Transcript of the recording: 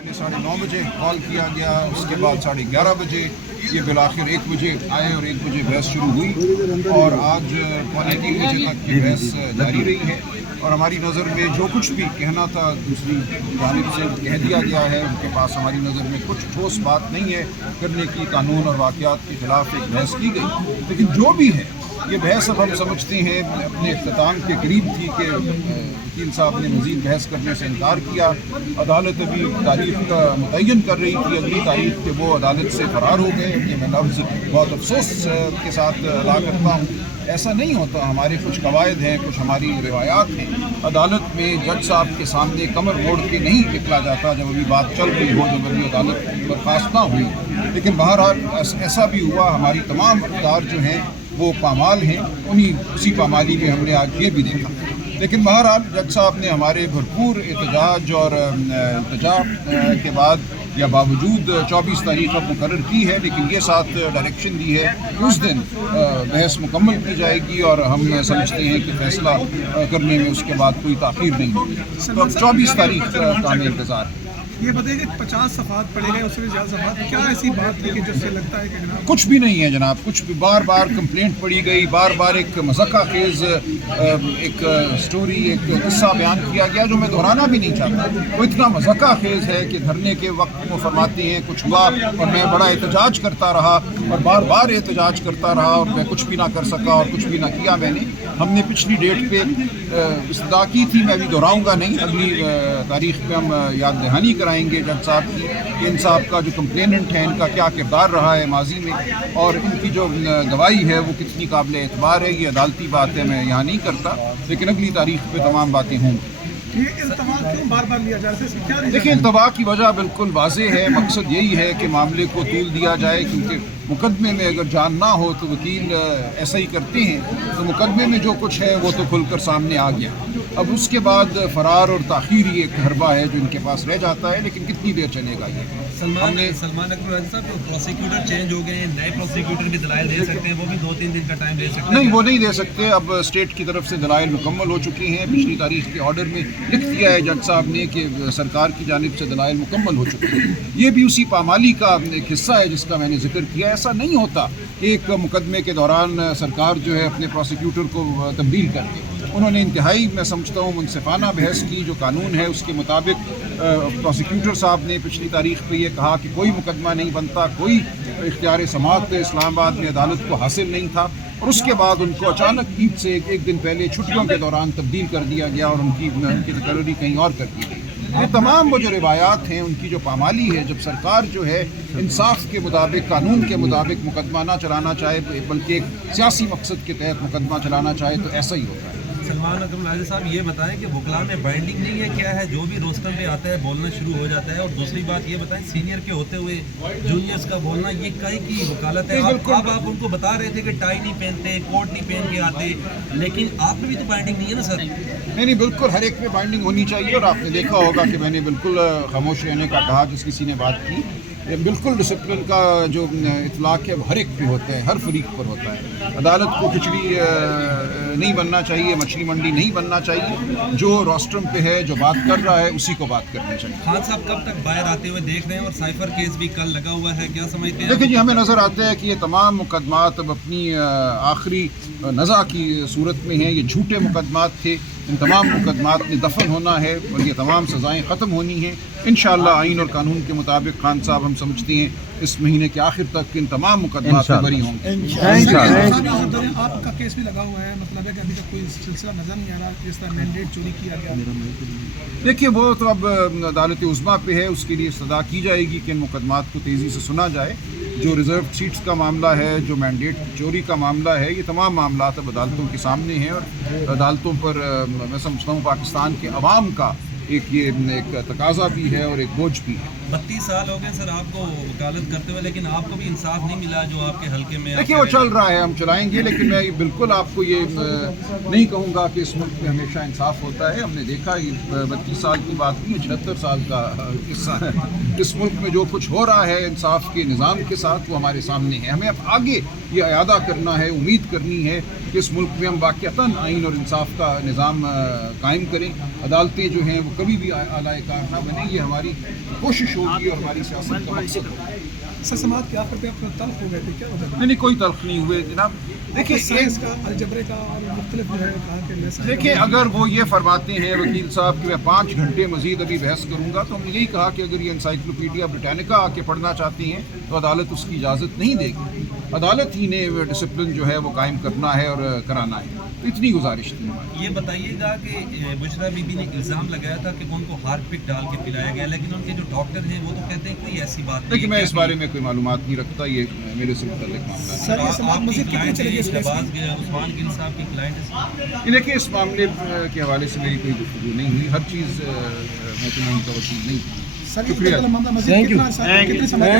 9:30 बजे कॉल किया गया, उसके बाद 11:30 बजे ये बिलाखिर 1 बजे आए और 1 बजे बहस शुरू हुई और आज 2:45 बजे तक ये बहस जारी रही है। और हमारी नज़र में जो कुछ भी कहना था दूसरी जानिब से कह दिया गया है। उनके पास हमारी नज़र में कुछ ठोस बात नहीं है करने की। कानून और वाक़यात के ख़िलाफ़ एक बहस की गई, लेकिन जो भी है ये बहस अब हम समझते हैं अपने इख्तिताम के करीब थी कि वकील साहब ने मज़ीद बहस करने से इनकार किया। अदालत अभी तारीख का मुतय्यन कर रही थी, अगली तारीख के वो अदालत से फ़रार हो गए। ये मैं लफ्ज़ बहुत अफसोस के साथ अदा करता हूँ। ऐसा नहीं होता, हमारे कुछ कवायद हैं, कुछ हमारी रिवायात हैं। अदालत में जज साहब के सामने कमर मोड़ के नहीं निकला जाता जब अभी बात चल रही हो, जब अभी अदालत बर्खास्त ना हुई। लेकिन बहरहाल ऐसा भी हुआ, हमारी तमाम अक़दार जो हैं वो पामाल हैं, उसी पामाली में हमने आज ये भी देखा। लेकिन बहरहाल जज साहब ने हमारे भरपूर एहतजाज और इल्तिजा के बाद या बावजूद 24 तारीख अब मुकर्रर की है, लेकिन ये साथ डायरेक्शन दी है उस दिन बहस मुकम्मल की जाएगी और हम समझते हैं कि फ़ैसला करने में उसके बाद कोई ताख़ीर नहीं होगी। तो अब 24 तारीख का हमें इंतज़ार है। ये बताइए कि 50 सफ़ात पड़े गए, उससे ज़्यादा सफ़ात, क्या ऐसी बात है कि जिससे लगता है कि जनाब कुछ भी नहीं है जनाब, कुछ भी बार बार कंप्लेंट पड़ी गई, बार बार एक मज़ाक़ा खेज़ एक स्टोरी, एक किस्सा बयान किया गया जो मैं दोहराना भी नहीं चाहता। वो इतना मज़ाक़ा खेज़ है कि धरने के वक्त वो फरमाती हैं कुछ हुआ और मैं बड़ा एहतजाज करता रहा और बार बार एहतजाज करता रहा और मैं कुछ भी ना कर सका और कुछ भी ना किया मैंने। हमने पिछली डेट पे इस्तदा की थी, मैं भी दोहराऊँगा नहीं, अगली तारीख पे हम याद दहानी कराएंगे जज साहब की, इन साहब का जो कंप्लेनेंट है इनका क्या किरदार रहा है माजी में और इनकी जो गवाही है वो कितनी काबिल एतबार है। ये अदालती बात है, मैं यहाँ नहीं करता, लेकिन अगली तारीख पे तमाम बातें होंगी। ये इल्तवा क्यों बार बार लिया जा रहा है, क्या रीज़न देखिए, इल्तवा की वजह बिल्कुल वाज़ेह है। मकसद यही है कि मामले को तूल दिया जाए, क्योंकि मुकदमे में अगर जान ना हो तो वकील ऐसा ही करते हैं। तो मुकदमे में जो कुछ है वो तो खुलकर सामने आ गया। अब उसके बाद फ़रार और ताख़ीर ही एक हरबा है जो इनके पास रह जाता है, लेकिन कितनी देर चलेगा ये। सलमान अकबर राजा साहब, प्रोसिक्यूटर चेंज हो गए हैं, नए प्रोसिक्यूटर भी दलाइल दे सकते हैं, वो भी 2-3 दिन का टाइम दे सकते हैं? नहीं, वो नहीं दे सकते। अब स्टेट की तरफ से दलाइल मुकम्मल हो चुके हैं। पिछली तारीख के ऑर्डर में लिख दिया है जज साहब ने कि सरकार की जानिब से दलाइल मुकम्मल हो चुके हैं। ये भी उसी पामाली का एक हिस्सा है जिसका मैंने जिक्र किया। ऐसा नहीं होता एक मुकदमे के दौरान सरकार जो है अपने प्रोसिक्यूटर को तब्दील कर दे। उन्होंने इंतहाई, मैं समझता हूँ, मुनसिफाना बहस की। जो कानून है उसके मुताबिक प्रोसिक्यूटर साहब ने पिछली तारीख पे ये कहा कि कोई मुकदमा नहीं बनता, कोई इख्तियार समाअत इस्लामाबाद में अदालत को हासिल नहीं था, और उसके बाद उनको अचानक ईद से एक दिन पहले छुट्टियों के दौरान तब्दील कर दिया गया और उनकी तकर्री कहीं और कर दी गई। ये तमाम वो जो रिवायात हैं, उनकी जो पामाली है, जब सरकार जो है इंसाफ के मुताबिक, कानून के मुताबिक मुकदमा ना चलाना चाहे बल्कि एक सियासी मकसद के तहत मुकदमा चलाना चाहे तो ऐसा ही होता है। सलमान अकबर राजा साहब, ये बताएं कि वकला में बाइंडिंग नहीं है, क्या है? जो भी रोस्टर में आता है बोलना शुरू हो जाता है। और दूसरी बात ये बताएं, सीनियर के होते हुए जूनियर्स का बोलना ये कई की वकालत है। आप उनको बता रहे थे कि टाई नहीं पहनते, कोट नहीं पहन के आते, लेकिन आप में भी तो बाइंडिंग नहीं है ना सर? नहीं, बिल्कुल हर एक में बाइंडिंग होनी चाहिए। और आपने देखा होगा कि मैंने बिल्कुल खामोश रहने का कहा जिस किसी ने बात की। बिल्कुल डिसिप्लिन का जो इतलाक़ है वो हर एक पे होता है, हर फरीक पर होता है। अदालत को खिचड़ी नहीं बनना चाहिए, मछली मंडी नहीं बनना चाहिए। जो रोस्ट्रम पे है, जो बात कर रहा है, उसी को बात करनी चाहिए। खान साहब कब तक बाहर आते हुए देख रहे हैं? और साइफर केस भी कल लगा हुआ है, क्या समझते हैं? देखिए जी, हमें नज़र आता है कि ये तमाम मुकदमात अब अपनी आखिरी नज़ा की सूरत में हैं। ये झूठे मुकदमात थे, इन तमाम मुकदमात ने दफन होना है और ये तमाम सज़ाएँ ख़त्म होनी हैं इंशाअल्लाह। आइन और कानून के मुताबिक खान साहब, हम समझते हैं इस महीने के आखिर तक इन तमाम मुकदमात से बरी होंगे। आपका केस भी लगा हुआ है, मतलब है कि अभी तक कोई सिलसिला नजर नहीं आ रहा, जिस तरह मैंडेट चोरी किया गया। देखिए, वो तो अब अदालत उज़्मा पे है, उसके लिए सदा की जाएगी कि इन मुकदमात को तेज़ी से सुना जाए। जो रिज़र्व सीट्स का मामला है, जो मैंडेट चोरी का मामला है, ये तमाम मामला अब अदालतों के सामने हैं और अदालतों पर मैं समझता हूँ पाकिस्तान के अवाम का एक तकाज़ा भी है और एक बोझ भी है। 32 साल हो गए सर आपको वकालत करते हुए, लेकिन आपको भी इंसाफ नहीं मिला जो आपके हल्के में। देखिए वो चल रहा है, हम चलाएंगे, लेकिन मैं बिल्कुल आपको ये नहीं कहूँगा कि इस मुल्क में हमेशा इंसाफ होता है। हमने देखा ये 32 साल की बात नहीं, 76 साल का किस्सा है। इस मुल्क में जो कुछ हो रहा है इंसाफ के निज़ाम के साथ वो हमारे सामने है। हमें अब आगे ये अयादा करना है, उम्मीद करनी है कि इस मुल्क में हम वाक़तन आइन और इंसाफ का निज़ाम कायम करें। अदालतें जो हैं वो कभी भी आलाए कार ना बने, ये हमारी कोशिश होगी और हमारी सियासत का मकसद होगा। सर समाज के आखिर पे आप तल्ख हो गए थे क्या वजह? नहीं, कोई तल्ख नहीं हुए जनाब। देखिए साइंस का, अलजबरे का और मुख्तलिफ जो है कहा कि लेसन देखिए अगर वो ये फरमाते हैं वकील साहब कि मैं 5 घंटे मजीद अभी बहस करूंगा, तो हमने यही कहा कि अगर ये एनसाइक्लोपीडिया ब्रिटानिका आके पढ़ना चाहती हैं तो अदालत उसकी इजाज़त नहीं देगी। अदालत ही ने डिसिप्लिन जो है वो कायम करना है और कराना है। तो इतनी गुजारिश थी हमारी। ये बताइएगा कि बुशरा बीबी ने इल्ज़ाम लगाया था कि उनको हार्पिक डाल के पिलाया गया, लेकिन उनके जो डॉक्टर हैं वो तो कहते हैं कोई ऐसी बात नहीं। देखिए मैं इस बारे में कोई मालूमात नहीं रखता, ये मेरे से मुतल्लिक मामला है। सर ये समाज मजीद कितनी चलेगी इस केस में? उस्मान गिल साहब की क्लाइंट है। ये देखिए इस मामले के हवाले से मेरी कोई गुफ्तगू नहीं हुई, हर चीज़ मैं तो उनका वकील नहीं हूँ। सर ये मामला मजीद कितना कितने समय